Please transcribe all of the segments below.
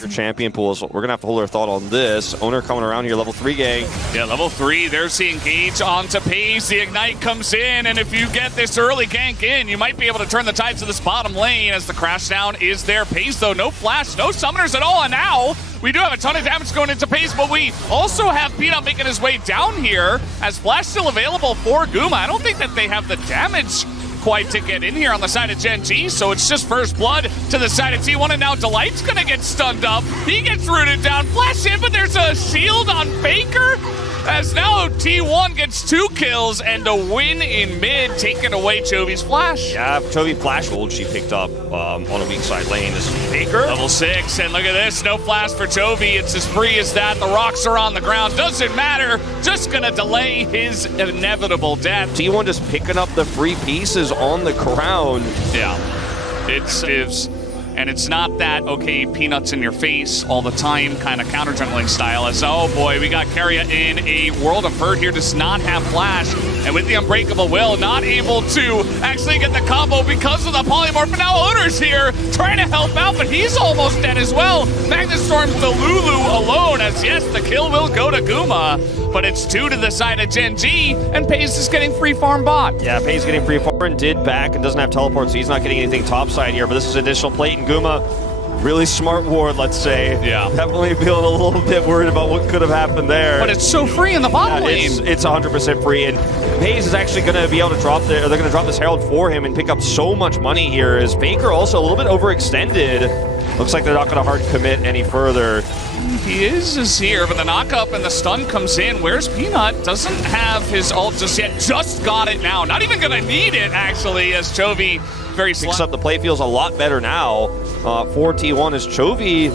your champion pools. We're going to have to hold our thought on this. Owner coming around here, level 3 gang. Yeah, level 3, there's the engage onto PEYZ. The ignite comes in, and if you get this early gank in, you might be able to turn the tides to this bottom lane as the crash down is there. PEYZ, though, no flash, no summoners at all, and now we do have a ton of damage going into PEYZ, but we also have Peanut making his way down here as flash still available for GUMA. I don't think that they have the damage quite to get in here on the side of Gen G, so it's just first blood to the side of T1, and now Delight's gonna get stunned up. He gets rooted down, flash in, but there's a shield on FAKER, as now T1 gets 2 kills and a win in mid, taking away Chovy's flash. Yeah, Chovy flash gold she picked up on a weak side lane. This is FAKER. Level 6, and look at this, no flash for Chovy. It's as free as that. The rocks are on the ground. Doesn't matter. Just gonna delay his inevitable death. T1 just picking up the free pieces on the ground. Yeah, and it's not that, okay, Peanuts in your face all the time kind of counter-jungling style. As, oh boy, we got Keria in a World of Hurt here, does not have flash. And with the Unbreakable Will, not able to actually get the combo because of the polymorph. But now Owner's here, trying to help out, but he's almost dead as well. Magnetstorm's the Lulu alone, as yes, the kill will go to GUMA. But it's 2 to the side of Gen G, and PEYZ is getting free farm bot. Yeah, PEYZ getting free farm and did back and doesn't have teleport, so he's not getting anything topside here. But this is additional plate, and GUMA, really smart ward, let's say. Yeah. Definitely feeling a little bit worried about what could have happened there. But it's so free in the bottom lane. It's 100% free, and PEYZ is actually going to be able to drop they're going to drop this Herald for him and pick up so much money here. As FAKER also a little bit overextended. Looks like they're not going to hard commit any further. He is here, but the knock-up and the stun comes in. Where's Peanut? Doesn't have his ult just yet. Just got it now. Not even going to need it, actually, as Chovy very slow. Picks up the play, feels a lot better now for T1 as Chovy.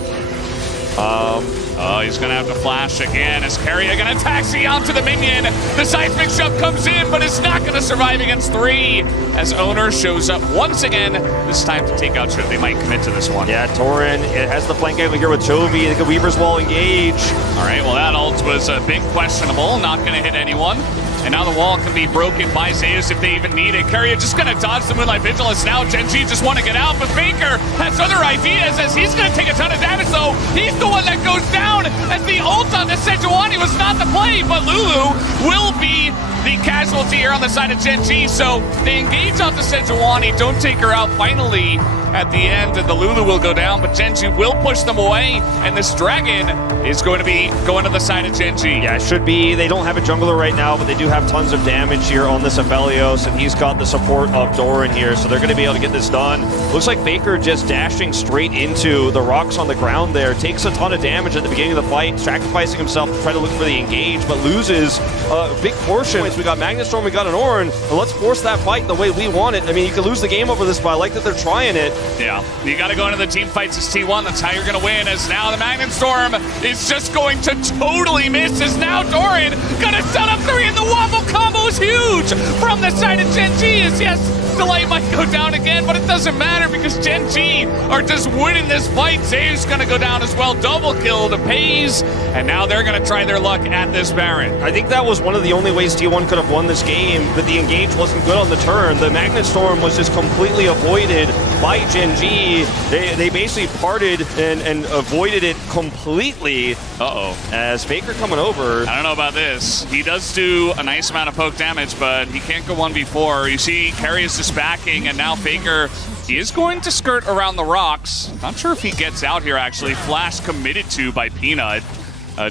Oh, he's going to have to flash again as Keria going to taxi onto the minion. The seismic shove comes in, but it's not going to survive against 3 as Owner shows up once again. This time to take out Chovy. They might commit to this one. Yeah, Torin, it has the flank angle here with Chovy. The Weaver's Wall engage. All right, well, that ult was a big questionable. Not going to hit anyone. And now the wall can be broken by Zeus if they even need it. Keria just going to dodge the Moonlight Vigilance now. Gen G just want to get out, but FAKER has other ideas as he's going to take a ton of damage, though. He's the one that goes down as the ult on the Sejuani was not the play, but Lulu will be the casualty here on the side of Gen G. So they engage on the Sejuani, don't take her out finally at the end, and the Lulu will go down, but Gen G will push them away, and this Dragon is going to be going to the side of Gen G. Yeah, it should be. They don't have a jungler right now, but they do have tons of damage here on this Aphelios, and he's got the support of Doran here, so they're going to be able to get this done. Looks like FAKER just dashing straight into the rocks on the ground there. Takes a ton of damage at the beginning of the fight, sacrificing himself to try to look for the engage, but loses a big portion. We got Magnetstorm, we got an Orin, but let's force that fight the way we want it. I mean, you could lose the game over this, but I like that they're trying it. Yeah, you got to go into the team fights as T1. That's how you're going to win, as now the Magnetstorm is just going to totally miss, as now Doran going to set up 3, and the wobble combo is huge from the side of Gen G. As yes, Delight might go down again, but it doesn't matter because Gen G are just winning this fight. Zeus going to go down as well. Double kill to PEYZ, and now they're going to try their luck at this Baron. I think that was one of the only ways T1 could have won this game, but the engage wasn't good on the turn. The Magnetstorm was just completely avoided by Gen G. They basically parted and avoided it completely. Uh-oh. As FAKER coming over. I don't know about this. He does do a nice amount of poke damage, but he can't go 1v4. You see, Keria is just backing, and now FAKER is going to skirt around the rocks. Not sure if he gets out here, actually. Flash committed to by Peanut.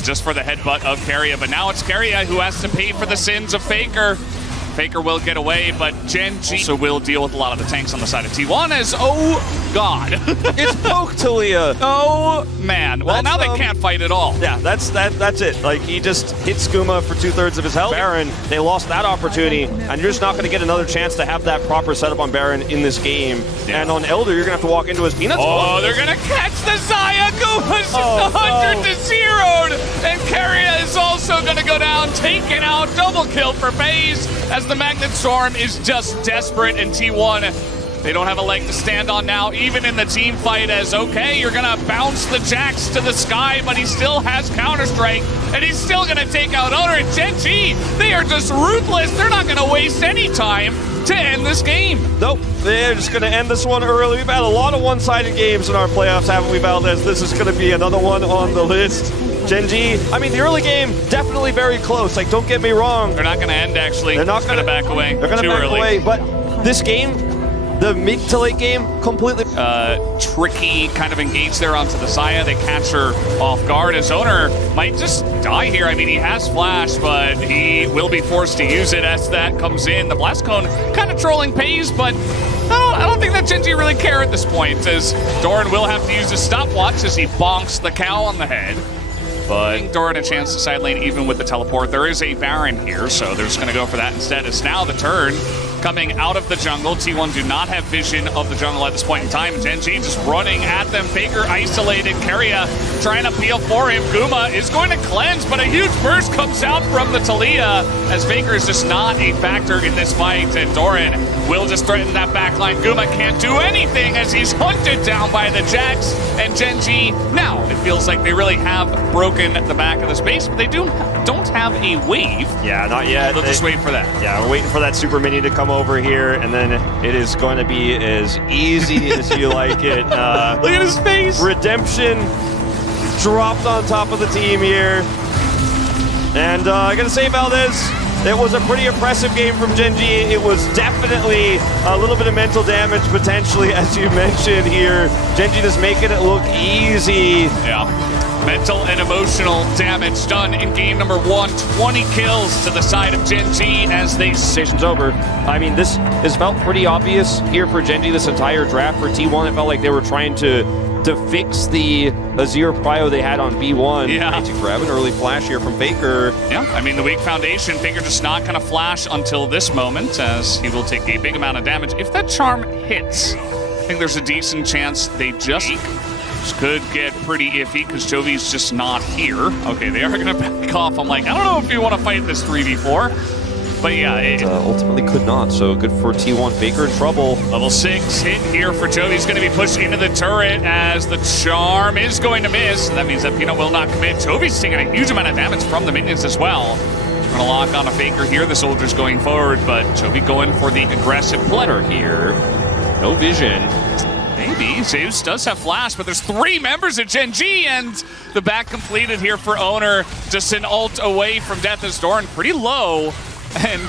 Just for the headbutt of Keria, but now it's Keria who has to pay for the sins of FAKER. FAKER will get away, but Gen G also will deal with a lot of the tanks on the side of T1 as, oh god. It's poke Talia. Oh man. Well, now they can't fight at all. Yeah, that's it. Like, he just hits GUMA for 2/3 of his health. Baron, they lost that opportunity, and you're just not going to get another chance to have that proper setup on Baron in this game. Yeah. And on Elder, you're going to have to walk into his Peanuts. Oh, they're going to catch the Xayah. GUMA's just 100 to 0'd, and Keria is also going to go down, taken out. Double kill for PEYZ as the Magnetstorm is just desperate, and T1 They don't have a leg to stand on now, even in the team fight, as okay, you're gonna bounce the Jax to the sky, but he still has Counter-Strike, and he's still gonna take out Owner and Gen G. They are just ruthless. They're not gonna waste any time to end this game. Nope, they're just going to end this one early. We've had a lot of one-sided games in our playoffs, haven't we, Valdez? This is going to be another one on the list. Gen G, I mean, the early game, definitely very close. Like, don't get me wrong. They're not going to end, actually. They're not going to back away. They're going to back away, but this game, the mid to late game, completely tricky kind of engage there onto the Saya. They catch her off guard. His Owner might just die here. I mean, he has flash, but he will be forced to use it as that comes in. The Blast Cone kind of trolling PEYZ, but I don't think that Gen G really care at this point, as Doran will have to use his stopwatch as he bonks the cow on the head. But Doran a chance to side lane even with the teleport. There is a Baron here, so they're just going to go for that instead. It's now the turn coming out of the jungle. T1 do not have vision of the jungle at this point in time. Gen G just running at them. FAKER isolated. Keria trying to peel for him. GUMA is going to cleanse, but a huge burst comes out from the Talia as FAKER is just not a factor in this fight. And Doran will just threaten that backline. GUMA can't do anything as he's hunted down by the Jax and Gen G. Now, it feels like they really have broken the back of the space, but they don't have a wave. Yeah, not yet. They'll just wait for that. Yeah, we're waiting for that super mini to come over here, and then it is going to be as easy as you like it. Look at his face. Redemption dropped on top of the team here. And I gotta say, Valdez, it was a pretty impressive game from Gen G. It was definitely a little bit of mental damage, potentially, as you mentioned here. Gen G just making it look easy. Yeah. Mental and emotional damage done in game number 1. 20 kills to the side of Gen G as they... Station's over. I mean, this has felt pretty obvious here for Gen G this entire draft. For T1, it felt like they were trying to fix the Azir prio they had on B1. Yeah. To grab an early flash here from FAKER. Yeah, I mean, the weak foundation, FAKER just not going to flash until this moment, as he will take a big amount of damage. If that charm hits, I think there's a decent chance they just could get pretty iffy because Jovi's just not here. Okay, they are going to back off. I'm like, I don't know if you want to fight this 3v4. But yeah, it ultimately could not, so good for T1. FAKER in trouble. Level 6 hit here for Jovi. He's going to be pushed into the turret as the charm is going to miss. That means that Peanut will not commit. Jovi's taking a huge amount of damage from the minions as well. We're going to lock on a FAKER here. The soldier's going forward, but Jovi going for the aggressive player here. No vision. Maybe. Zeus does have flash, but there's 3 members of Gen G, and the back completed here for Owner. Just an ult away from death as Doran pretty low, and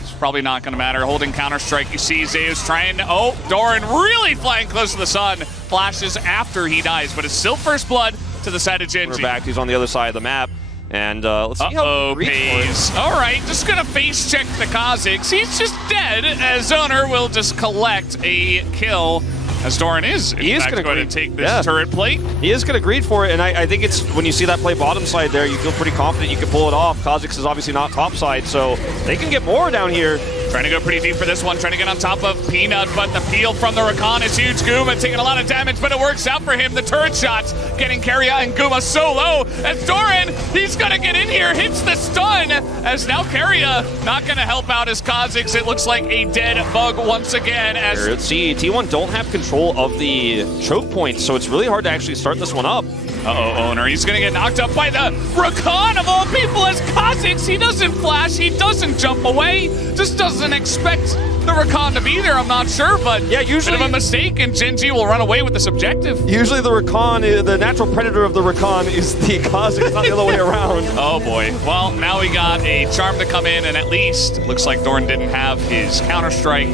it's probably not going to matter. Holding Counter-Strike, you see Zeus trying to... Oh, Doran really flying close to the sun. Flashes after he dies, but it's still first blood to the side of Gen G. We're back. He's on the other side of the map. And let's see how PEYZ. All right, just going to face check the Kha'Zix. He's just dead, as Owner will just collect a kill. As Doran is going to take this turret plate. He is going to greed for it, and I think it's when you see that play bottom side there, you feel pretty confident you can pull it off. Kha'Zix is obviously not top side, so they can get more down here. Trying to go pretty deep for this one, trying to get on top of Peanut, but the peel from the Rakan is huge. GUMA taking a lot of damage, but it works out for him. The turret shots getting Keria and GUMA so low. As Doran, he's going to get in here, hits the stun, as now Keria not going to help out his Kha'Zix. It looks like a dead bug once again. As here, let's see, T1 don't have control of the choke points, so it's really hard to actually start this one up. Uh-oh, Owner, he's going to get knocked up by the Rakan of all people as Kha'Zix. He doesn't flash, he doesn't jump away, just doesn't expect the Rakan to be there, I'm not sure, but yeah, usually bit of a mistake, and Gen G will run away with this objective. Usually the Rakan, the natural predator of the Rakan is the Kha'Zix, not the other way around. Oh boy. Well, now we got a charm to come in, and at least looks like Doran didn't have his Counter-Strike,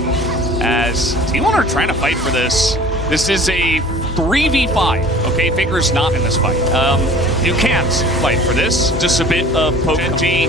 as T1 are trying to fight for this. This is a 3v5, okay? FAKER's not in this fight. You can't fight for this. Just a bit of poke. Gen G,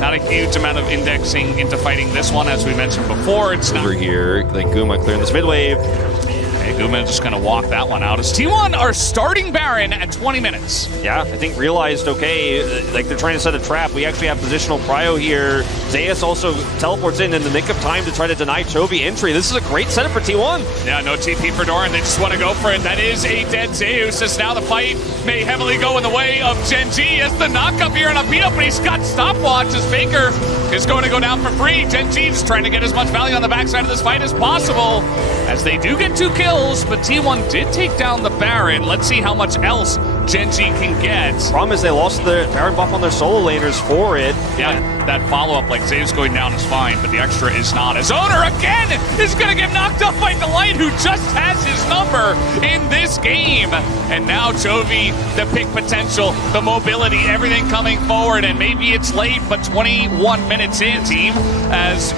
not a huge amount of indexing into fighting this one, as we mentioned before. It's over here, like GUMA clearing this mid wave. Okay, GUMA just gonna walk that one out as T1 are starting Baron at 20 minutes. Yeah, I think realized, okay, like they're trying to set a trap. We actually have positional prio here. Zeus also teleports in the nick of time to try to deny Chovy entry. This is a great setup for T1. Yeah, no TP for Doran. They just want to go for it. That is a dead Zeus, as now the fight may heavily go in the way of Gen G as the knock-up here on a beat-up, but he's got stopwatch as FAKER is going to go down for free. Gen G just trying to get as much value on the backside of this fight as possible, as they do get 2 kills, but T1 did take down the Baron. Let's see how much else Gen G can get. Problem is they lost the Baron buff on their solo laners for it. Yeah, that follow-up, like Zeus going down is fine, but the extra is not. As Owner again is going to get knocked up by Delight, who just has his number in this game. And now Chovy, the pick potential, the mobility, everything coming forward, and maybe it's late, but 21 minutes in, team, as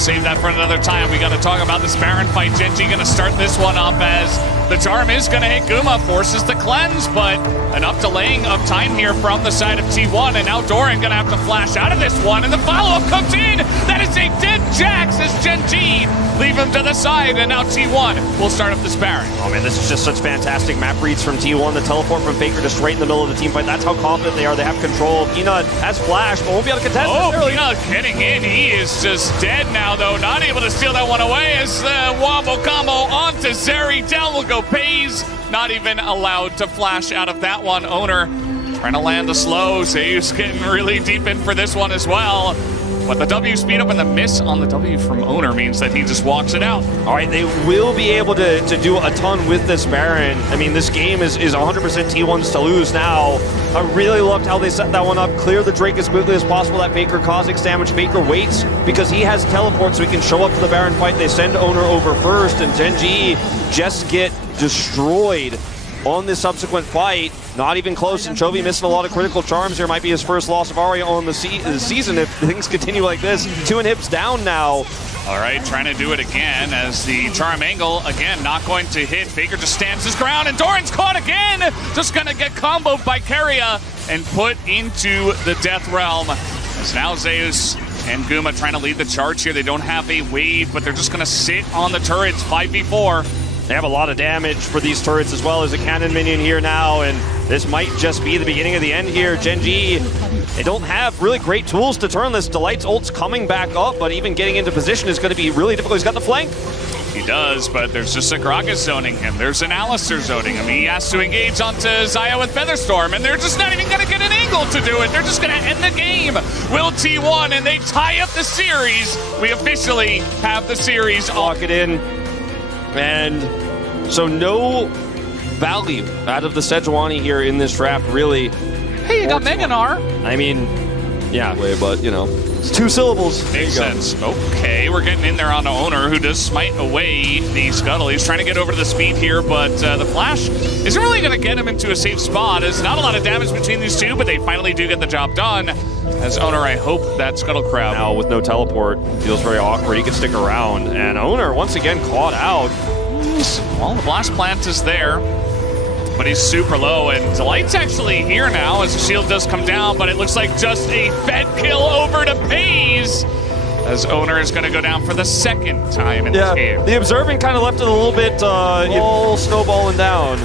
save that for another time. We got to talk about this Baron fight. Gen G going to start this one up as the charm is going to hit GUMA, forces the cleanse, but enough delaying of time here from the side of T1, and now Doran going to have to flash out of this one, and the follow-up comes in. That is a dead Jax as Gen G leave him to the side, and now T1 will start up this Baron. Oh man, this is just such fantastic map reads from T1. The teleport from FAKER just right in the middle of the team fight. That's how confident they are. They have control. Peanut has flash, but won't be able to contest Oh, this early. Peanut getting in. He is just dead now, though. Not able to steal that one away as the wombo combo onto Zeri. Down will go PEYZ. Not even allowed to flash out of that one. Owner trying to land the slow. Zeus getting really deep in for this one as well. But the W speed up and the miss on the W from Owner means that he just walks it out. All right, they will be able to do a ton with this Baron. I mean, this game is 100% T1's to lose now. I really loved how they set that one up. Clear the Drake as quickly as possible. That FAKER causes damage. FAKER waits because he has teleport so he can show up to the Baron fight. They send Owner over first, and Gen G just get destroyed on this subsequent fight. Not even close, and Chovy missing a lot of critical charms here. Might be his first loss of Aria on the season if things continue like this. 2 inhibs down now. All right, trying to do it again as the charm angle, again, not going to hit. FAKER just stands his ground, and Doran's caught again. Just going to get comboed by Keria and put into the death realm. As now Zeus and GUMA trying to lead the charge here. They don't have a wave, but they're just going to sit on the turrets, 5v4. They have a lot of damage for these turrets as well as a cannon minion here now, and this might just be the beginning of the end here. Gen G, they don't have really great tools to turn this. Delight's ult's coming back up, but even getting into position is going to be really difficult. He's got the flank. He does, but there's just a Gragas zoning him. There's an Alistar zoning him. He has to engage onto Xayah with Featherstorm, and they're just not even going to get an angle to do it. They're just going to end the game. Will T1, and they tie up the series. We officially have the series. Lock it in. And so no value out of the Sejuani here in this draft, really. Hey, you got Meganar. I mean, yeah, but you know, it's 2 syllables. Makes sense. Okay, we're getting in there on the Owner, who does smite away the Scuttle. He's trying to get over to the speed here, but the flash isn't really going to get him into a safe spot. There's not a lot of damage between these two, but they finally do get the job done. As Owner, I hope that Scuttle Crab now with no teleport feels very awkward. He can stick around, and Owner once again caught out. Well, the blast plant is there, but he's super low, and Delight's actually here now as the shield does come down, but it looks like just a fed kill over to PEYZ, as Owner is going to go down for the 2nd time in this game. The observing kind of left it a little bit all snowballing down.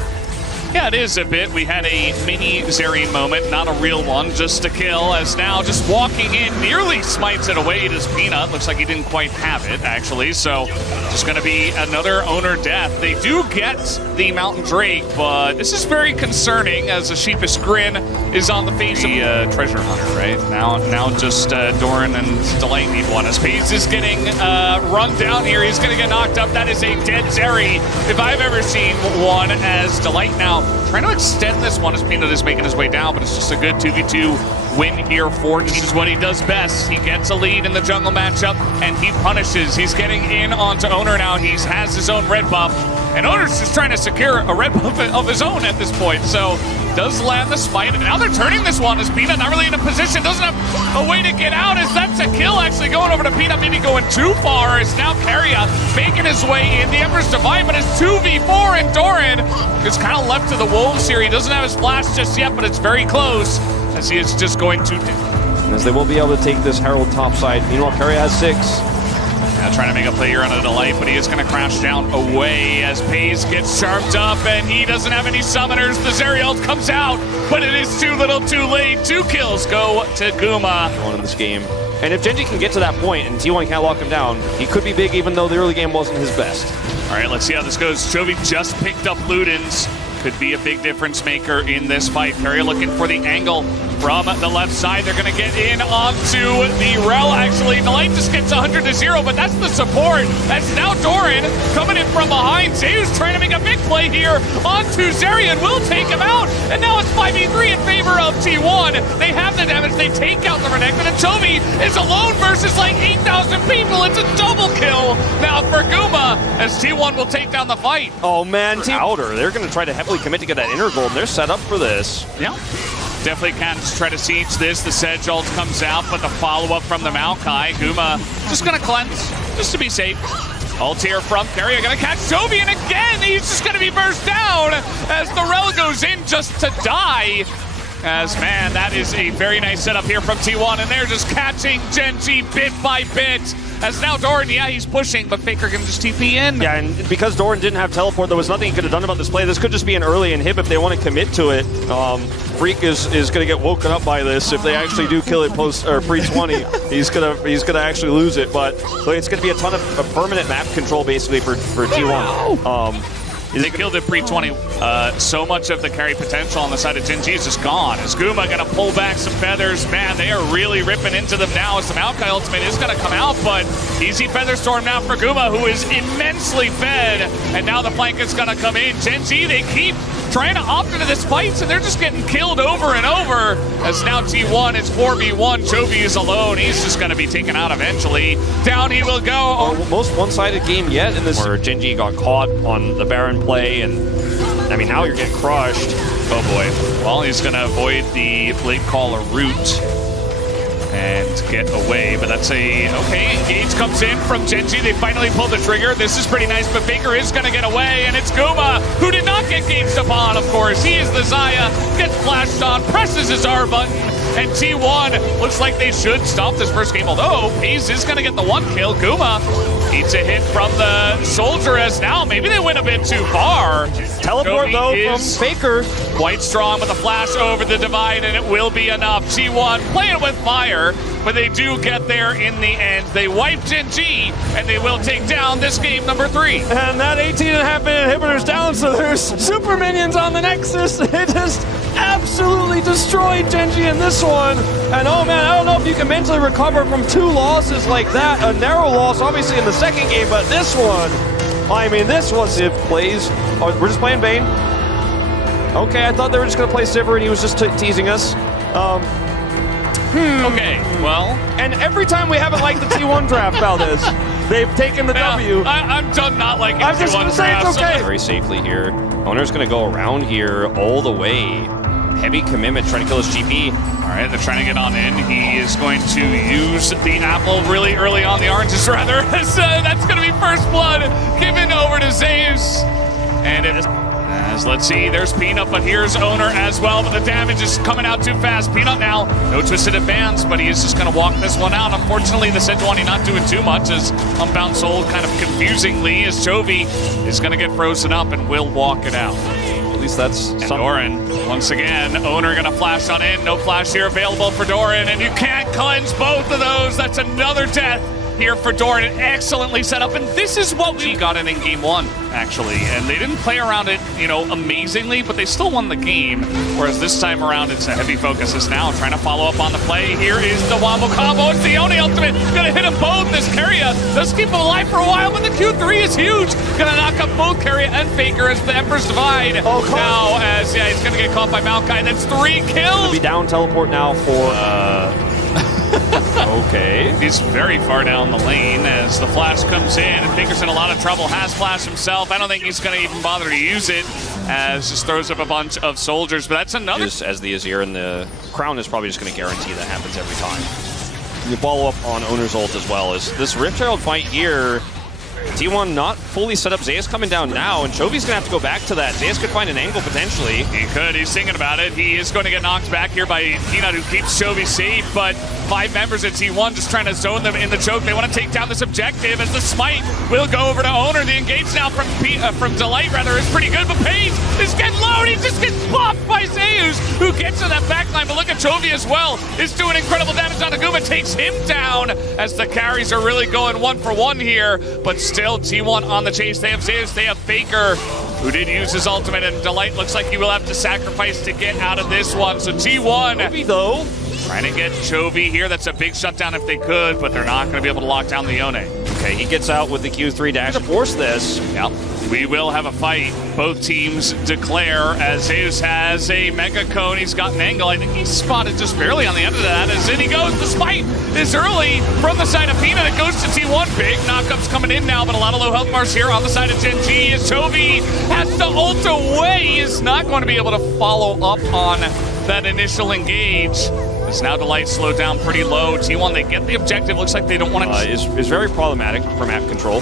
Yeah, it is a bit. We had a mini Zeri moment, not a real one, just a kill, as now just walking in nearly smites it away to Peanut. Looks like he didn't quite have it, actually, so just going to be another Owner death. They do get the Mountain Drake, but this is very concerning as a sheepish grin is on the face of the Treasure Hunter, right? Now just Doran and Delight need one, as PEYZ is getting run down here. He's going to get knocked up. That is a dead Zeri, if I've ever seen one, as Delight now trying to extend this one as Peanut is making his way down, but it's just a good 2v2 win here for him. This is what he does best. He gets a lead in the jungle matchup, and he punishes. He's getting in onto Owner now. He has his own red buff, and Owner's just trying to secure a red buff of his own at this point. So does land the smite, and now they're turning this one as Peanut not really in a position, doesn't have a way to get out, as that's a kill actually going over to Peanut, maybe going too far, as now Keria making his way in the Emperor's Divide, but it's 2v4, and Doran is kind of left to the wolves here. He doesn't have his flash just yet, but it's very close, as he is just going to... As they will be able to take this Herald topside. Meanwhile, Keria has 6. Trying to make a play here on a Delight, but he is going to crash down away as PEYZ gets charmed up, and he doesn't have any summoners. The Zeri ult comes out, but it is too little too late. 2 kills go to GUMA. Going in this game. And if Genji can get to that point and T1 can't lock him down, he could be big even though the early game wasn't his best. All right, let's see how this goes. Chovy just picked up Ludens. Could be a big difference maker in this fight. Perry looking for the angle from the left side. They're going to get in onto the Rel. Actually, the light just gets 100 to 0, but that's the support. That's now Doran coming in from behind. Zeus trying to make a big play here onto Zerion. Will take him out. And now it's 5v3 in favor of T1. They have the damage. They take out the Renekton. And Chovy is alone versus like 8,000 people. It's a double kill now for GUMA as T1 will take down the fight. Oh, man. Outer. They're going to try to heavily commit to get that inner gold. They're set up for this. Yeah. Definitely can just try to siege this. The Sedge ult comes out, but the follow-up from the Maokai. GUMA just going to cleanse, just to be safe. Ult here from Carrier, going to catch Chovy, and again, he's just going to be burst down as the Rel goes in just to die. As, man, that is a very nice setup here from T1, and they're just catching Genji bit by bit. As now Doran, yeah, he's pushing, but Faker can just TP in. Yeah, and because Doran didn't have teleport, there was nothing he could have done about this play. This could just be an early inhib if they want to commit to it. Freak is going to get woken up by this if they actually do kill it post or pre-20. he's gonna actually lose it, but it's going to be a ton of permanent map control basically for T1. They killed it pre-20. So much of the carry potential on the side of Genji is just gone. Is GUMA going to pull back some feathers? Man, they are really ripping into them now as the Maokai ultimate is going to come out, but easy feather storm now for GUMA, who is immensely fed. And now the flank is going to come in. Genji, they keep trying to opt into this fight, so they're just getting killed over and over. As now T1 is 4v1. Chovy is alone. He's just going to be taken out eventually. Down he will go. Most one-sided game yet in this, where Genji got caught on the Baron play, and I mean, now you're getting crushed. Oh boy. Well, he's going to avoid the Blade Caller route and get away, but that's okay. Engage comes in from Genji. They finally pull the trigger. This is pretty nice, but Faker is going to get away, and it's GUMA, who did not get gauged upon, of course. He is the Xayah, gets flashed on, presses his R button, and T1 looks like they should stop this first game, although PEYZ is going to get the one kill. GUMA needs a hit from the Soldier, as now maybe they went a bit too far. Teleport though from Faker. Quite strong with a flash over the divide, and it will be enough. T1 playing with fire, but they do get there in the end. They wipe Genji, and they will take down this game number 3. And that 18.5-minute inhibitor's down, so there's super minions on the Nexus. It just absolutely destroyed Genji in this one. And oh man, I don't know if you can mentally recover from 2 losses like that. A narrow loss, obviously, in the second game, but this one, I mean, this was if plays. Oh, we're just playing Vayne. Okay, I thought they were just going to play Sivir and he was just teasing us. Okay, well. And every time we haven't liked the T1 draft, Valdez, they've taken the W. I'm done not liking the T1 draft. I'm just going to say it's okay. So very safely here. Owner's going to go around here all the way. Heavy commitment, trying to kill his GP. All right, they're trying to get on in. He is going to use the apple really early on, the oranges rather. That's going to be first blood given over to Zeus. And as let's see, there's Peanut, but here's Owner as well, but the damage is coming out too fast. Peanut now, no twisted advance, but he is just going to walk this one out. Unfortunately, the Sejuani not doing too much as Unbound Soul kind of confusingly as Chovy is going to get frozen up and will walk it out. At least that's something. Doran, once again, Owner going to flash on in. No flash here available for Doran, and you can't cleanse both of those. That's another death here for Doran. Excellently set up, and this is what we got in game 1, actually. And they didn't play around it, you know, amazingly, but they still won the game. Whereas this time around, it's a heavy focus. Is now trying to follow up on the play. Here is the Wombo combo. It's the Oni ultimate. Gonna hit them both. This Carrier does keep him alive for a while, but the Q3 is huge. Gonna knock up both Carrier and Faker as the Emperor's Divide. Oh, now, as yeah, he's gonna get caught by Maokai. That's 3 kills. Be down teleport now for. Okay. He's very far down the lane as the flash comes in, and Faker's in a lot of trouble. Has flash himself. I don't think he's going to even bother to use it, as just throws up a bunch of soldiers. But that's another. Just as the Azir and the Crown is probably just going to guarantee that happens every time. You follow up on Owner's ult as well. As this Riftchild fight here, T1 not fully set up. Zeus coming down now, and Chovy's gonna have to go back to that. Zeus could find an angle potentially. He could. He's thinking about it. He is going to get knocked back here by Peanut, who keeps Chovy safe, but 5 members at T1 just trying to zone them in the choke. They want to take down this objective as the smite will go over to Owner. The engage now from Delight rather is pretty good, but PEYZ is getting low, and he just gets popped by Zeus, who gets to that backline. But look at Chovy as well. Is doing incredible damage on the GUMA, takes him down as the carries are really going 1-for-1 here, but still T1 on the chase. They have Zeus, they have FAKER, who did use his ultimate, and Delight looks like he will have to sacrifice to get out of this one. So T1 Chovy, though, trying to get Chovy here. That's a big shutdown if they could, but they're not going to be able to lock down the Yone. Okay, he gets out with the Q3 dash to force this. Yeah, we will have a fight. Both teams declare as Zeus has a Mega Cone. He's got an angle. I think he's spotted just barely on the end of that. As in he goes. The smite is early from the side of Peanut. It goes to T1. Big knockups coming in now, but a lot of low health bars here on the side of Gen G. As Chovy has to ult away. He is not going to be able to follow up on that initial engage. As now Delight slowed down pretty low. T1, they get the objective. Looks like they don't want to... Is very problematic for map control.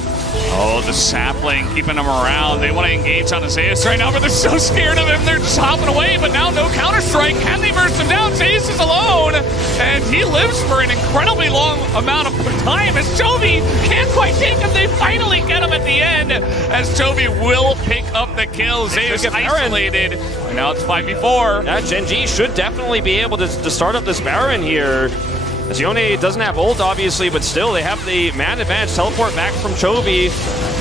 Oh, the sapling keeping them around. They want to engage on Zeus right now, but they're so scared of him. They're just hopping away, but now no counter-strike. Can they burst him down? Zeus is alone, and he lives for an incredibly long amount of time as Chovy can't quite take him. They finally get him at the end as Chovy will pick up the kill. Zeus isolated, and now it's 5v4. Yeah, Gen G should definitely be able to start up this Baron here. As Yone doesn't have ult, obviously, but still, they have the man advantage. Teleport back from Chovy.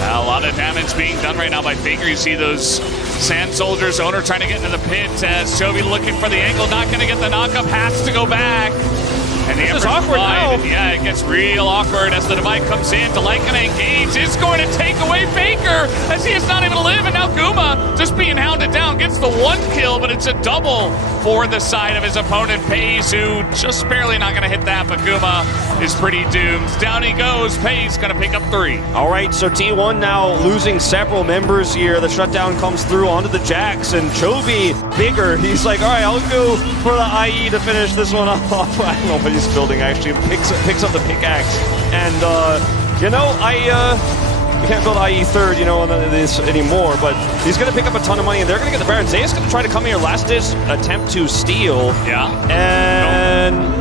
A lot of damage being done right now by FAKER. You see those Sand Soldiers, Owner trying to get into the pit as Chovy looking for the angle, not going to get the knockup, has to go back. And the This is awkward now. Yeah, it gets real awkward as the Divide comes in. Delight going to engage, is going to take away FAKER as he is not able to live, and now GUMA just being hounded down, gets the 1 kill, but it's a double for the side of his opponent, PEYZ, who just barely not going to hit that, but GUMA is pretty doomed. Down he goes, PEYZ going to pick up 3. All right, so T1 now losing several members here. The shutdown comes through onto the Jax, and Chovy, bigger. He's like, all right, I'll go for the IE to finish this one off. I don't know what he's building, actually. Picks up the pickaxe. And, you know, we can't build IE third, you know, on this anymore, but he's going to pick up a ton of money, and they're going to get the Baron. Zeus going to try to come here. Last ditch attempt to steal. Yeah. And...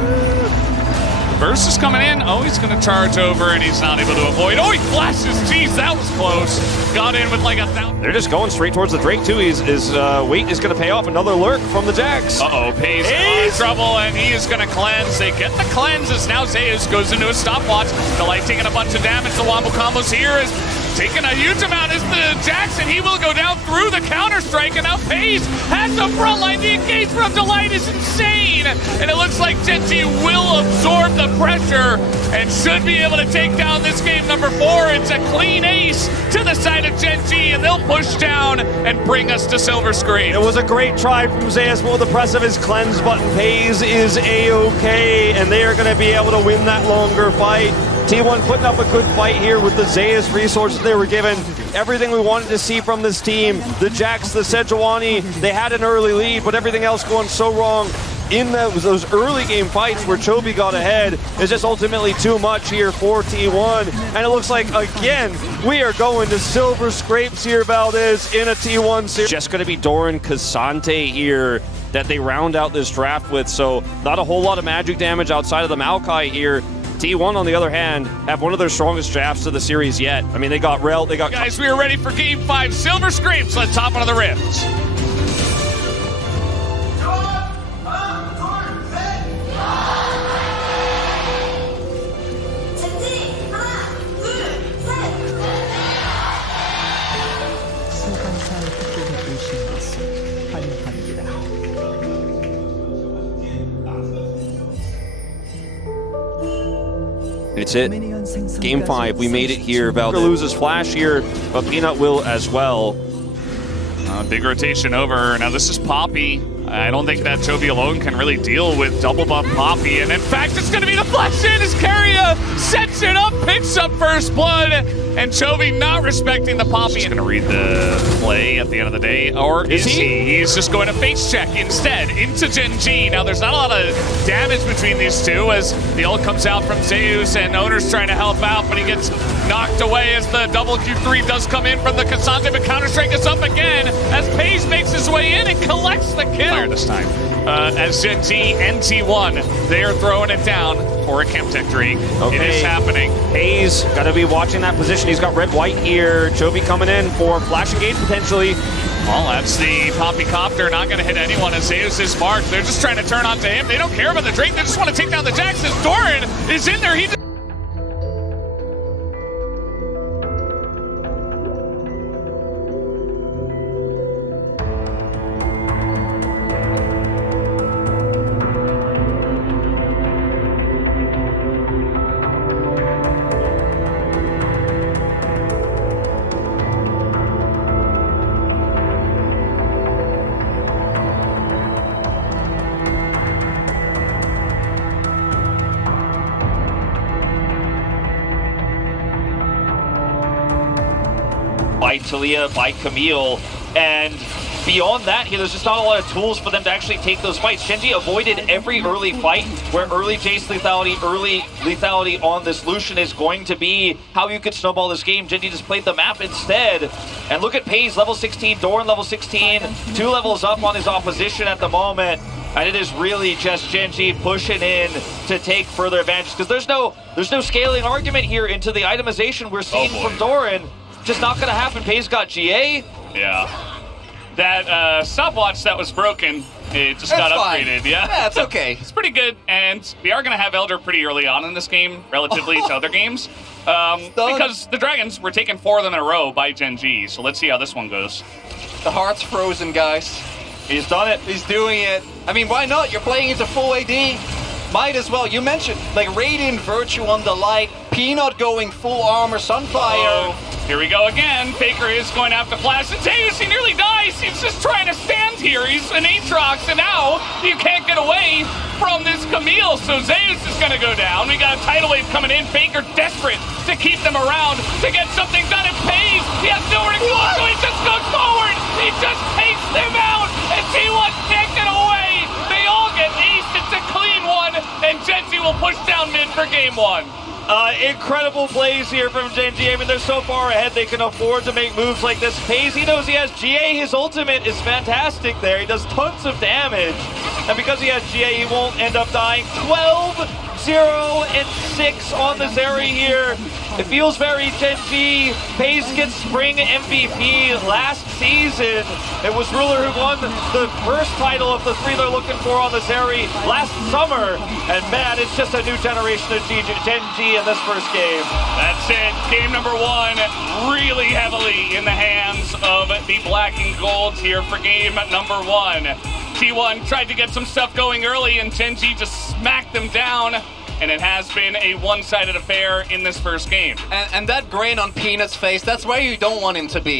Burst is coming in. Oh, he's going to charge over, and he's not able to avoid. Oh, he flashes. Jeez, that was close. Got in with like 1,000. They're just going straight towards the Drake, too. His weight is going to pay off. Another lurk from the Jax. Uh-oh, PEYZ in trouble, and he is going to cleanse. They get the cleanses. Now Zeus goes into a stopwatch. Delight taking a bunch of damage. The wombo combos here is taking a huge amount as the Jackson. He will go down through the counter-strike, and now PEYZ has the front line. The engage from Delight is insane, and it looks like Gen G will absorb the pressure and should be able to take down this game number 4. It's a clean ace to the side of Gen G, and they'll push down and bring us to Silver Scream. It was a great try from Zeus, but with the press of his cleanse button, PEYZ is A-OK, and they are going to be able to win that longer fight. T1 putting up a good fight here with the Zeus resources they were given. Everything we wanted to see from this team. The Jax, the Sejuani, they had an early lead, but everything else going so wrong in those early game fights where Chovy got ahead is just ultimately too much here for T1. And it looks like, again, we are going to Silver Scrapes here, Valdez, in a T1 series. Just going to be Doran Cassante here that they round out this draft with, so not a whole lot of magic damage outside of the Maokai here. T1, on the other hand, have one of their strongest drafts of the series yet. I mean, they got Rel, they got... Guys, we are ready for Game 5. Silver Scrapes, let's hop onto the Rifts. It's it. Game 5, we made it here. Valdez loses Flash here, but Peanut will as well. Big rotation over. Now this is Poppy. I don't think that Chovy alone can really deal with double buff Poppy, and in fact, it's going to be the flash in as Keria sets it up, picks up first blood, and Chovy not respecting the Poppy. He's going to read the play at the end of the day, or is he? He's just going to face check instead into Gen G. Now, there's not a lot of damage between these two as the ult comes out from Zeus, and Owner's trying to help out, but he gets knocked away as the double Q3 does come in from the Cassandra, but Counter-Strike is up again as PEYZ makes his way in and collects the kill. This time. As Gen G and T1, they are throwing it down for a Chemtech Drake. Okay. It is happening. PEYZ got to be watching that position. He's got red-white here. Chovy coming in for flash engage potentially. Well, that's the Poppy Copter, not going to hit anyone as Zeus is marked. They're just trying to turn onto him. They don't care about the Drake. They just want to take down the Jax as Doran is in there. By Talia, by Camille, and beyond that here, there's just not a lot of tools for them to actually take those fights. Gen G avoided every early fight where early Jace lethality, early lethality on this Lucian is going to be how you could snowball this game. Gen G just played the map instead. And look at PEYZ, level 16, Doran level 16, 2 levels up on his opposition at the moment. And it is really just Gen G pushing in to take further advantage because there's no scaling argument here into the itemization we're seeing from Doran. Just not gonna happen. PEYZ got GA. Yeah. That stopwatch that was broken, it just got upgraded. Yeah, it's okay. It's pretty good, and we are gonna have Elder pretty early on in this game, relatively to other games. Because the Dragons were taking 4 of them in a row by Gen G, so let's see how this one goes. The heart's frozen, guys. He's done it. He's doing it. I mean, why not? You're playing into full AD. Might as well. You mentioned, like, Radiant Virtue on the light, Peanut going full armor, Sunfire. Here we go again. FAKER is going to have to flash. And Zeus, he nearly dies. He's just trying to stand here. He's an Aatrox, and now you can't get away from this Camille. So Zeus is going to go down. We got a tidal wave coming in. FAKER desperate to keep them around to get something done. And PEYZ, he has nowhere to go, so he just goes forward. He just takes them out, and T1 can't get away. They all get aced. It's a clean one, and Gen G will push down mid for game 1. Incredible plays here from Gen G. I mean, they're so far ahead, they can afford to make moves like this. PEYZ, he knows he has GA. His ultimate is fantastic there. He does tons of damage. And because he has GA, he won't end up dying. 12, 0, and 6 on the Zeri here. It feels very Gen G. PEYZ gets Spring MVP last season. It was Ruler who won the first title of the 3 they're looking for on the Zeri last summer. And man, it's just a new generation of Gen G in this first game. That's it. Game number 1, really heavily in the hands of the black and gold here for game number 1. T1 tried to get some stuff going early, and Gen G just smacked them down. And it has been a one-sided affair in this first game. And that grain on Peanut's face, that's where you don't want him to be.